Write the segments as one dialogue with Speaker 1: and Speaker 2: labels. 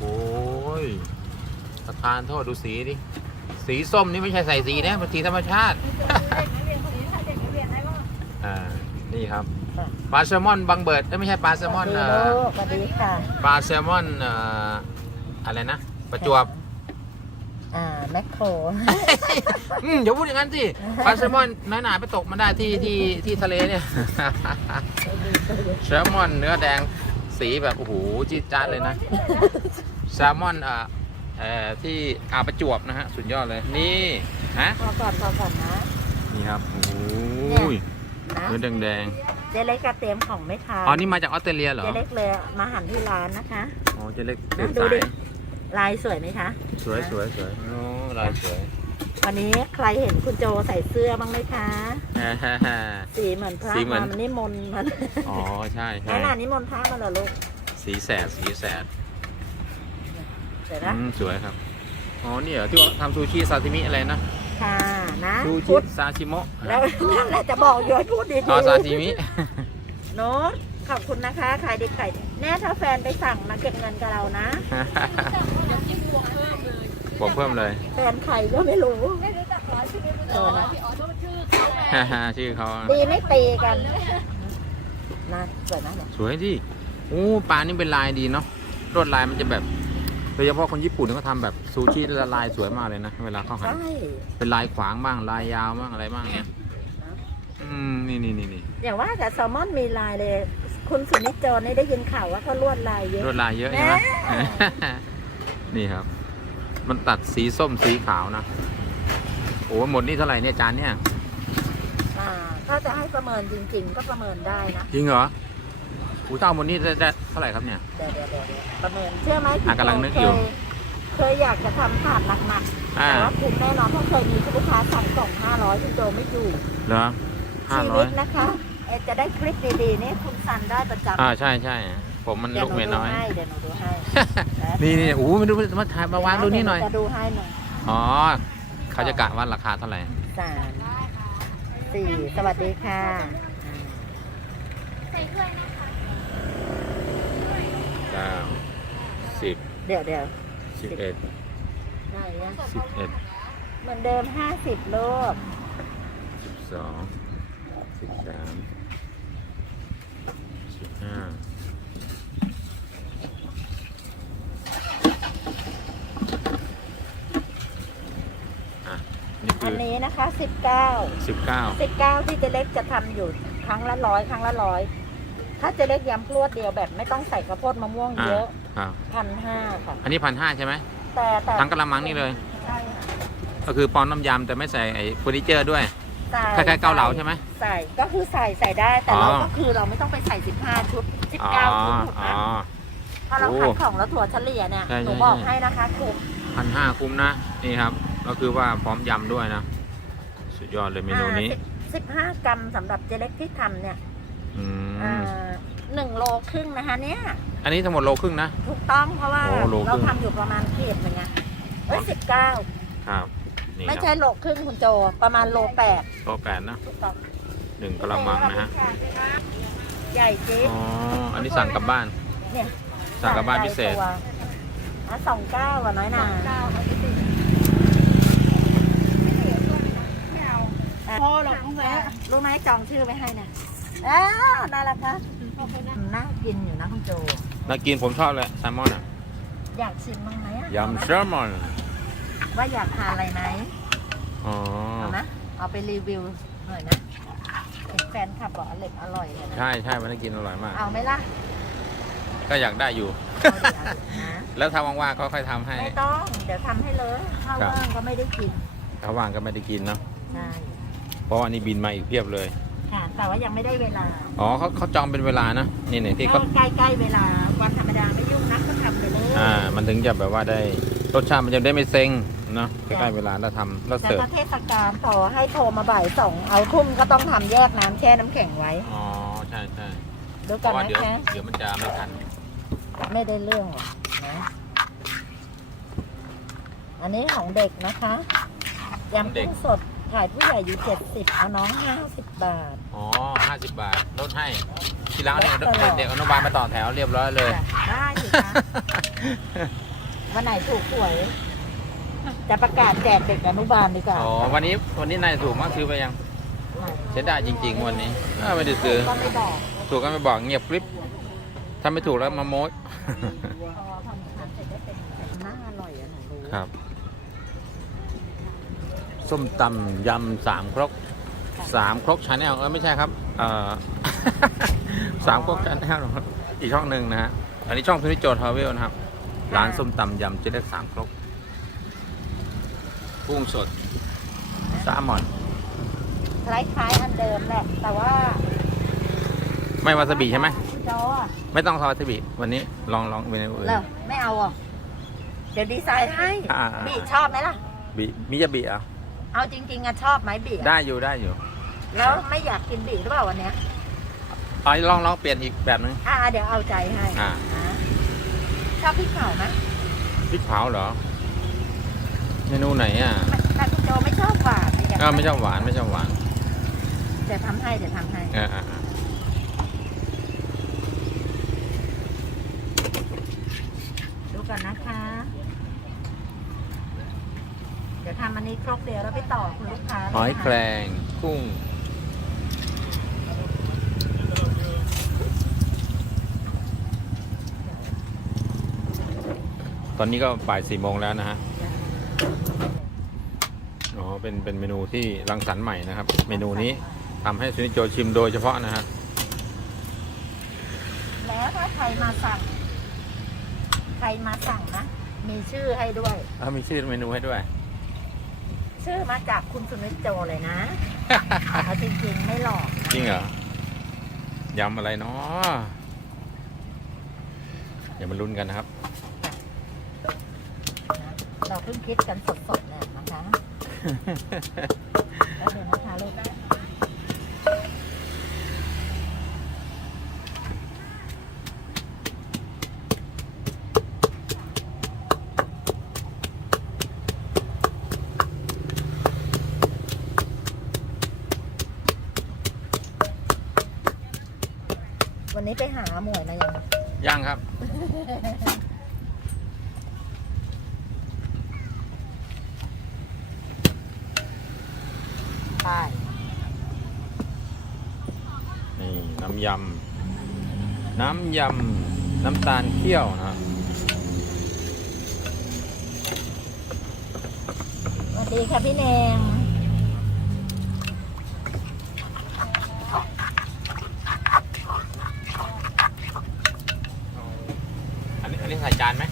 Speaker 1: โอ้ยประธานโทษดูสีดิ สีส้มนี่ไม่ใช่ใส่สีนะมันสีธรรมชาติ อ่า นี่ครับ
Speaker 2: ค่ะ
Speaker 1: ปลาแซลมอนบางเบิดเอ้ยไม่ใช่ปลาแซลมอน
Speaker 2: สวัส
Speaker 1: เอ่
Speaker 2: ดี
Speaker 1: อ
Speaker 2: ลูกสวัสดีค่ะ
Speaker 1: ปลาแซลมอนเอ่ออะไรนะ ประจวบ
Speaker 2: อ่า แมคโคร
Speaker 1: อืมอย่าพูดอย่างนั้นสิปลาแซลมอนน้อยหนาไปตกมาได้ที่ที่ที่ทะเลเนี่ย แซลมอนเนื้อแดงสีแบบโอ้โหจี๊ดจ๊าดเลยนะแซลมอนเอ่อเอ่อที่อ่าวประจวบนะฮะสุดยอดเลยนี่ฮะ
Speaker 2: พอก่อนพอก่อนนะ
Speaker 1: นี่ครับโอ้ย
Speaker 2: นะ
Speaker 1: เนื้อแดง
Speaker 2: เจ๊เล็กกระเตรียมของไม่ทาน
Speaker 1: ๆอ๋อนี่มาจากออสเตรเลียเหรอ
Speaker 2: เจ๊เล็กเลยมาหันที่ร้านนะคะ
Speaker 1: อ๋อเจเล็กเดิน
Speaker 2: ดู
Speaker 1: สา
Speaker 2: ดิ
Speaker 1: ย
Speaker 2: ลายสวยไหมคะ
Speaker 1: สวยสวยสวยโอ้ลายสวย
Speaker 2: วันนี้ใครเห็นคุณโจใส่เสื้อบ้างไหมคะ
Speaker 1: ฮ่าฮ่าฮ่า
Speaker 2: สีเหมือนพระ
Speaker 1: สีเหมือน
Speaker 2: มันนิมนต์มัน
Speaker 1: อ๋อใช่
Speaker 2: แค่
Speaker 1: ใช่
Speaker 2: น่ะนิมนต์พระมาเหรอลูก
Speaker 1: สีแสดสีแสด
Speaker 2: เดี๋ยว
Speaker 1: อื
Speaker 2: นะ
Speaker 1: มสวยครับ อ๋อนี่เหรอที่ว่าทำซูชิซาซิมิอะไรนะ
Speaker 2: ค่ะนะ
Speaker 1: ซูชิ
Speaker 2: พูด
Speaker 1: ซาชิโมะ
Speaker 2: แล้วนั่นแหละจะบอกอยู่ให้พูดดี
Speaker 1: อ๋อซาชิมิ
Speaker 2: โน้ตขอบคุณนะคะขายดีขายดีแน่ถ้าแฟนไปสั่งมาเก็บเงินกับเรานะ
Speaker 1: บอกเพิ่มเลย
Speaker 2: แฟนใครก็ไม่รู้เออนะ
Speaker 1: ฮ่าฮ่าชื่อเขา
Speaker 2: ดีไม่ตีกันนะสวยนะเนี่ย
Speaker 1: สวยดิโอ้ปลานี่เป็นลายดีเนาะลวดลายมันจะแบบ โดยเฉพาะคนญี่ปุ่นเขาทำแบบซูชิละลายสวยมากเลยนะเวลาเขาหั่น
Speaker 2: ใช่
Speaker 1: เป็นลายขวางบ้างลายยาวบ้างอะไรบ้างเนี่ยอืมนี่นี่นี่นี่
Speaker 2: อย่างว่าแต่แซลมอนมีลายเลย คุณสุนิจโจรนี่ได้ยินข่าวว่าเขาลวดลายเยอะ
Speaker 1: ลวดลายเยอะใช่ไหม
Speaker 2: แน่
Speaker 1: นี่ครับ มันตัดสีส้มสีขาวนะโอ้หมดนี่เท่าไหร่เนี่ยจานเนี่ย
Speaker 2: อ่าถ้าจะให้ประเมินจริง ๆ ก็ประเมินได้นะ
Speaker 1: จริงเหรอ อู้เท่าหมดนี่ได้ได้เท่าไหร่ครับเนี่ย
Speaker 2: เดี๋ยวเดี๋ยวเดี๋ยวเดี๋ยวประเมินเชื่อไหม
Speaker 1: อะกำลังนึกอยู่
Speaker 2: เคเคยอยากจะทำถาดหนักๆ
Speaker 1: อ่า
Speaker 2: แต่ว่าคุ้มแน่นอนเพราะเคยมีลูกค้าสั่งกล่องห้าร้อยคุณโจไม่อยู่
Speaker 1: เหรอห้า
Speaker 2: ชี
Speaker 1: ร้อ
Speaker 2: วิ
Speaker 1: ย
Speaker 2: ตนะคะเอ่อจะได้คลิปดีๆนี่คุณซันได้ประจำ
Speaker 1: อ่าใช่ใช่ผมมัน
Speaker 2: เดี๋ย
Speaker 1: ลู
Speaker 2: ว
Speaker 1: ก
Speaker 2: หนู
Speaker 1: เมีย
Speaker 2: ดู
Speaker 1: น้อย
Speaker 2: ให้เดี๋ยวหนูดูให้
Speaker 1: นี่นี่โอ้มาดูมาถ่ายมาวางดูนี่หน่อย
Speaker 2: เดี๋วจะดูให้หน่อย
Speaker 1: อ๋อ เขาจะกะว่าราคาเท่าไหร่
Speaker 2: สามสี่สวัสดีค่ะ
Speaker 1: เก้าสิบ
Speaker 2: เดี๋ยวเดี๋ยว
Speaker 1: สิบเอ็ด
Speaker 2: ได้ยัง
Speaker 1: สิบเอ็ด
Speaker 2: เหมือนเดิมห้าสิบลูก
Speaker 1: สิบสองสิบสามสิบห้าอะนี่คื
Speaker 2: อัน
Speaker 1: อ
Speaker 2: นี้นะคะสิบเก้า
Speaker 1: สิบเก้า
Speaker 2: สิบเก้าที่เจเล็กจะทำอยู่ครั้งละร้อยครั้งละร้อย ถ้าเจเล็กยำพรวดเดียวแบบไม่ต้องใส่ข้าวโพดมะม่วง
Speaker 1: อ่า
Speaker 2: เยอะ
Speaker 1: อ่า
Speaker 2: พันห้าค่ะ
Speaker 1: อันนี้พันห้าใช่ไหม
Speaker 2: แต่แต่
Speaker 1: ทั้งกระมังนี่เลย
Speaker 2: ใช่ค่ะ
Speaker 1: ก็คือปอนน้ำยำแต่ไม่ใส่ไอ้เฟอร์นิเจอร์ด้วย
Speaker 2: ใส่
Speaker 1: คล้ายๆเกาเหลาใช่ไหม
Speaker 2: ใส่ก็คือใส่ใส่ได้แต่
Speaker 1: อ๋อ
Speaker 2: เราก็คือเราไม่ต้องไปใส่สิบห้าชุดสิบ
Speaker 1: อ๋อ
Speaker 2: เก้าชุดถูกไหม
Speaker 1: อ๋อ
Speaker 2: ถ้าเรา
Speaker 1: โอ้
Speaker 2: ขายของแล้วถั่วเฉลี่ยเนี่ย
Speaker 1: ใช่
Speaker 2: หนู
Speaker 1: ใช่
Speaker 2: บอก
Speaker 1: ใช่
Speaker 2: ให้นะคะคุ้ม
Speaker 1: พันห้าคุ้มนะ นี่ครับ ก็คือว่าพร้อมยำด้วยนะ สุดยอดเลยเมนูนี้
Speaker 2: สิบห้ากรัมสำหรับเจเล็กที่ทำเนี่ย
Speaker 1: อื
Speaker 2: อ่าม หนึ่งโลครึ่งนะคะ เนี่ย
Speaker 1: อันนี้ทั้งหมดโลครึ่งนะ
Speaker 2: ถูกต้องเพราะว่า
Speaker 1: โอ้โลครึ่
Speaker 2: เรา
Speaker 1: ง
Speaker 2: ทำอยู่ประมาณเขตหนึ่งอะเอ้ยสิบเก้า
Speaker 1: ครับนี่
Speaker 2: ไม่
Speaker 1: ค
Speaker 2: ใช่
Speaker 1: รับ
Speaker 2: โลครึ่งคุณโจประมาณโลแปด
Speaker 1: โลแปดนะ
Speaker 2: ถูกต้อง
Speaker 1: หนึ่งกระมังนะฮะ
Speaker 2: ใหญ่จิ๊บ
Speaker 1: อ๋ออันนี้สั่งกลับบ้าน
Speaker 2: เนี่ย
Speaker 1: สั่งกลับบ้านพิเศษ
Speaker 2: ตัวอะสองเก้าอะน้อยหนาพอหรอกลุงแม่รู้ไหมจองชื่อไว้ให้เนี่ยอ้าวน่ารักนะ น่ากินอยู่นะคุณโจ
Speaker 1: น่ากินผมชอบเลยแซลมอนอะ
Speaker 2: อยากชิมบ้างไหมอะ
Speaker 1: ยำแซลมอน
Speaker 2: ว่าอยากทานอะไรไหม
Speaker 1: อ๋อ
Speaker 2: เอานะเอาไปรีวิวหน่อยนะเห็นแฟนขับบอกอร่อยอร่อยเลยนะ
Speaker 1: ใช่ใช่มันน่ากินอร่อยมาก
Speaker 2: เอาไหมล่ะ
Speaker 1: ก็อยากได้อยู่
Speaker 2: เอาดิเอาดินะ
Speaker 1: แล้วถ้าว่างๆก็ค่อยทำให้
Speaker 2: ไม่ต้อง เดี๋ยวทำให้เลยถ้า
Speaker 1: ครับ
Speaker 2: ว่างก็ไม่ได้กิน
Speaker 1: ถ้าว่างก็ไม่ได้กินเนาะ
Speaker 2: ใช่
Speaker 1: เพราะว่านี่บินมาอีกเพียบเลย
Speaker 2: ค่ะ แต่ว่ายังไม่ได้เวลา
Speaker 1: อ๋อเขาเขาจองเป็นเวลานะนี่เนี่ยที่เขา
Speaker 2: ถ้าใกล้ๆเวลาวันธรรมดาไม่ยุ่งนักก็ทำไปเลย
Speaker 1: อ่า มันถึงจะแบบว่าได้รสชาติมันจะได้ไม่เซ็งเนาะใกล้ๆเวลาแล้วทำแล้ว
Speaker 2: แต่
Speaker 1: เสิร์ฟ
Speaker 2: ถ้าเทศกาลต่อให้โทรมาบ่ายสองเอาทุ่มก็ต้องทำแยกน้ำแช่น้ำแข็งไว้
Speaker 1: อ๋อใช่ใช่
Speaker 2: ดู
Speaker 1: เพ
Speaker 2: กัน
Speaker 1: ราะว่า
Speaker 2: นะ
Speaker 1: เดี๋ยว
Speaker 2: แค่
Speaker 1: เดี๋ยวมันจะไม่ทัน
Speaker 2: ไม่ได้เรื่องหรอกนะอันนี้ของเด็กนะคะยำกุ้งสด ขายผู้ใหญ่อยู่เจ็ดสิบเอาน้องห้าสิบบาท
Speaker 1: อ๋อห้าสิบบาทลดให้ ทีหลังเนี่ย
Speaker 2: ลดตลอด
Speaker 1: เด็กอนุบาลมาต่อแถวเรียบร้อยเลย
Speaker 2: จ้ะได้สิคะ วันไหนถูกหวย จะประกาศแจกเด็กอนุบาลดีกว่า
Speaker 1: อ๋อวันนี้วันนี้นายถูกมากซื้อไปยังเสียดายจริง ๆ วันนี้เออไม่ได้ซื้อ
Speaker 2: ก็ไม่บอก
Speaker 1: ถูกก็ไม่บอกเงียบกริบถ้าไม่ถูกแล้วมาโม้
Speaker 2: พอทำทานเสร็จได้เป็นน่าอร่อยอะหนูรู้
Speaker 1: ครับ ส้มตำยำสามครกสามครกชาแนลเออไม่ใช่ครับเอ่อ สามครกชาแนลอีกช่องหนึ่งนะฮะอันนี้ช่องพินิจโจทาวเวลนะครับ ร้านส้มตำยำเจะได้สามครกกุ้งสดแซลมอน
Speaker 2: คล้ายๆอันเดิมแหละ แต่ว่า
Speaker 1: ไม่วาซาบิใช่ไหม
Speaker 2: คุณโจอะ
Speaker 1: ไม่ต้องวาซาบิวันนี้ลองลองเมนูอื่น
Speaker 2: เหรอไม่เอาอะเดี๋ยวดีไซน์ให้
Speaker 1: อ่า
Speaker 2: บีชอบไหมล่ะ
Speaker 1: บิมิยาบิอะ
Speaker 2: เอาจริงๆอะชอบไหมบีอะ
Speaker 1: ได้อยู่ได้อยู่
Speaker 2: แล้วไม่อยากกินบีหรือเปล่าวันเนี้ย
Speaker 1: เอาลองลองเปลี่ยนอีกแบบหนึง
Speaker 2: อ่าเดี๋ยวเอาใจให้
Speaker 1: อ่า
Speaker 2: นะชอบพริกเผาไหม
Speaker 1: พริกเผาเหรอเมนูไหนอะ
Speaker 2: ไม่แต่คุณโจไม่ชอบหวานนะอยาก
Speaker 1: เออไม่ชอบหวานไม่ชอบหวาน
Speaker 2: เดี๋ยวทำให้เดี๋ยวทำให้
Speaker 1: เออเออเออ
Speaker 2: ดูก่อนนะคะเดี๋ยวทำอันนี้ครบเดียวแล้วไปต่อคุณลูกค้าเล
Speaker 1: หอย
Speaker 2: นะะ
Speaker 1: แครงกุ้ง ตอนนี้ก็บ่ายสี่โมงแล้วนะฮะ อ๋อ เป็น เป็นเมนูที่รังสรรค์ใหม่นะครับ เมนูนี้ทำให้ซุนิโจชิมโดยเฉพาะนะฮะ
Speaker 2: แล้วถ้าใครมาสั่ง ใครมาสั่งนะ มีชื่อให้ด้วย
Speaker 1: เอามีชื่อเมนูให้ด้วย
Speaker 2: ชื่อมาจากคุณสุนิจโจเลยนะเอาจริงๆไม่หลอกนะ
Speaker 1: จริงเหรอยำอะไรเนาะเดี๋ยวมาลุ้นกันนะครับ
Speaker 2: เราเพิ่งคิดกันสดๆเนี่ยนะคะแล้วเดี๋ยวนะคะลูก วันนี้ไปหาหมวยมายัง
Speaker 1: ย่างครับ
Speaker 2: ใช่
Speaker 1: นี่น้ำยำ น้ำยำ น้ำตาลเคี่ยวนะครับ
Speaker 2: สวัสดีค่ะพี่เนง
Speaker 1: อั นนี้อันนี้ใส่จานไหม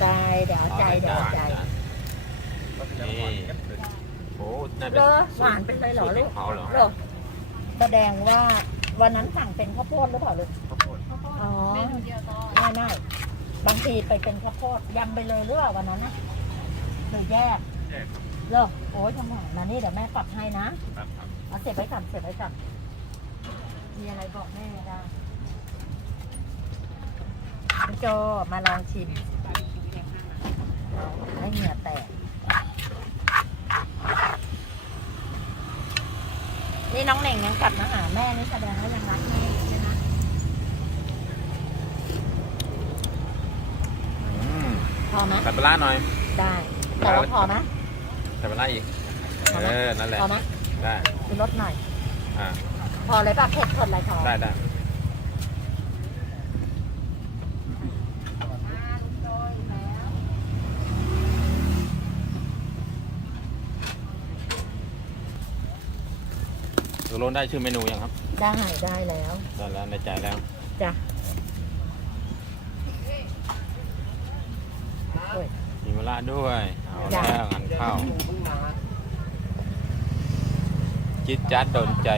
Speaker 2: ใจเดี๋ยวเอาใจเดี๋ยวเอาใจ
Speaker 1: นี่โอ้น่า
Speaker 2: เห
Speaker 1: เป็น
Speaker 2: รอหวานเป็นเลยเหรอลูก
Speaker 1: เผาเหรอ
Speaker 2: เหรอแสดงว่าวันนั้นสั่งเป็นข้าวโพดหรือเปล่าลูกอ๋อไม่ไม่บางทีไปเป็นข้าวโพดยำไปเลยหรือเปล่าวันนั้นนะหรือแยกเหรอโอ้ยทำไมมานี่เดี๋ยวแม่ปรับให้นะเอาเสียบไว้ก่อนเสียบไว้ก่อนมีอะไรบอกแม่ได้ คุณโจมาลองชิมให้เหงื่อแตก นี่น้องเหน่งยังกลับมาหาแม่นี่แสดงว่ายังรักแม่อยู่ใช่ไหม
Speaker 1: อืม
Speaker 2: พอไหม
Speaker 1: ใส่ปลาร้าหน่อย
Speaker 2: ได้ แต่ว่าพอไหม
Speaker 1: ใส่ปลาร้าอีก
Speaker 2: พอไหม
Speaker 1: เออ นั่นแหละ
Speaker 2: พอไหม
Speaker 1: ได้
Speaker 2: คือลดหน่อย
Speaker 1: อ่า
Speaker 2: พอเลยป่ะเผ็ดคนอะไรพอ
Speaker 1: ได้ได้ ตกลงได้ชื่อเมนูยังครับ
Speaker 2: ได้ได้แล้ว
Speaker 1: ได้แล้วในใจแล้ว
Speaker 2: จ้ะโอ้ย
Speaker 1: มีมะระด้วย เอา
Speaker 2: จ้ะ
Speaker 1: แล้วงานเข้าจิตจัดโดนใจ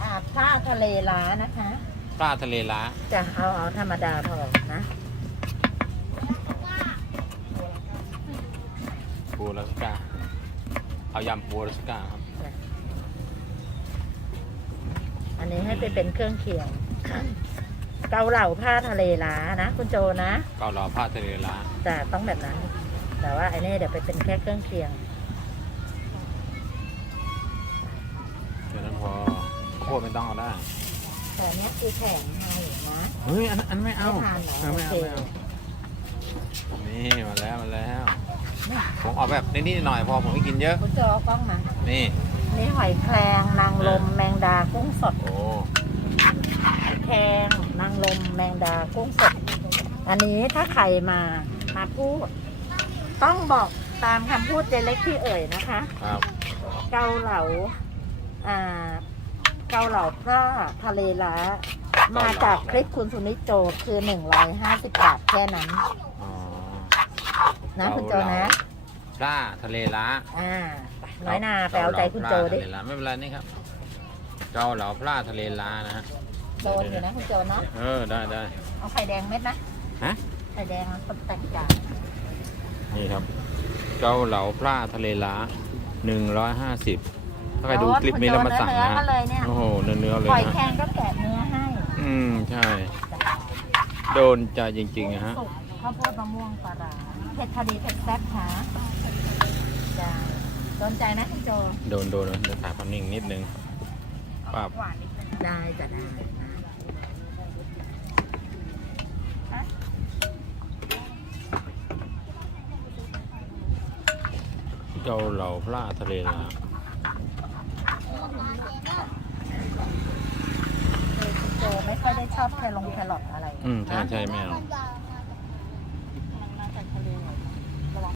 Speaker 2: อ่าผ้าทะเลล้านะคะ
Speaker 1: ปลาทะเลล้า
Speaker 2: จะเอาเอาธรรมดาพอนะ
Speaker 1: ปูรัสกาเอายำปูรัสกาครับ
Speaker 2: อันนี้ให้ไปเป็นเครื่องเคียง เกาเหลาผ้าทะเลล้านะ คุณโจนะ
Speaker 1: เกาเหลาปลาทะเลล้า
Speaker 2: แต่ต้องแบบนั้น แต่ว่าไอ้นี่เดี๋ยวไปเป็นแค่เครื่องเคียง
Speaker 1: เดี๋ยวนั้นพอข้าวโพดไม่ต้องเอาได้
Speaker 2: แต่อันเนี้ยคือแข็งให้นะ
Speaker 1: เฮ้ยอันนั้นอันนั้นไม่เอา
Speaker 2: ไม่ทานเหรอ
Speaker 1: เออไม่เอา
Speaker 2: โอเค
Speaker 1: ไม่เอานี่มาแล้วมาแล้ว ผมเอาแบบนิดๆหน่อยๆพอผมไม่กินเยอะ
Speaker 2: คุณโจเอากล้องมา
Speaker 1: นี่
Speaker 2: นี่หอยแครงนางลมแมงดากุ้งสด
Speaker 1: โอ้
Speaker 2: หอยแครงนางลมแมงดากุ้งสด อันนี้ถ้าใครมามาพูด ต้องบอกตามคำพูดเจเล็กที่เอ่ยนะคะ
Speaker 1: ครับ
Speaker 2: เกาเหลาอ่า เกาเหลาพร่าทะเลล้ามาจากคลิปคุณสุนิจโจคือหนึ่งร้อยห้าสิบบาทแค่นั้น
Speaker 1: อ๋อ
Speaker 2: นะคุณโจนะ
Speaker 1: ปลาทะเลล้า
Speaker 2: อ่าไป น้อยนาไปเอาใจคุณโจดิ
Speaker 1: เกาเหลาปลาทะเลล้าไม่เป็นไรนี่ครับเกาเหลาปลาทะเลล้านะฮะ
Speaker 2: โดนอยู่นะคุณโจเนาะ
Speaker 1: เออได้ได้
Speaker 2: เอาไข่แดงเม็ดนะ
Speaker 1: ฮะ
Speaker 2: ไข่แดงตกแต่งจาน
Speaker 1: นี่ครับเกาเหลาปลาทะเลล้าหนึ่งร้อยห้าสิบถ้าใครดูคลิปนี้แล้วมาสั่ง
Speaker 2: เนื้อ
Speaker 1: นะ
Speaker 2: มาเลยเนี่ย
Speaker 1: โอ้โหเนื้อๆเลย
Speaker 2: หอย
Speaker 1: นะ
Speaker 2: แครงก็แกะเนื้อให้
Speaker 1: อืมใช่ โดนใจจริงๆนะฮะ
Speaker 2: สุกข้าวโพดมะม่วงปลาร้าเผ็ดพอดีเผ็ดแซ่บค่ะจ้า สนใจนะคุณโจ
Speaker 1: โดนโดนเดี๋ยวถ่ายภาพนิ่งนิดนึงปั๊บ
Speaker 2: หวานนิดนึงได้จะได้นะ
Speaker 1: เกาเหลาปลาทะเลล้า
Speaker 2: คือคุณโจไม่ค่อยได้ชอบแครลงแครอทอะไร
Speaker 1: อืมใช่
Speaker 2: นะ
Speaker 1: ใช่แม่เอา
Speaker 3: มันจะ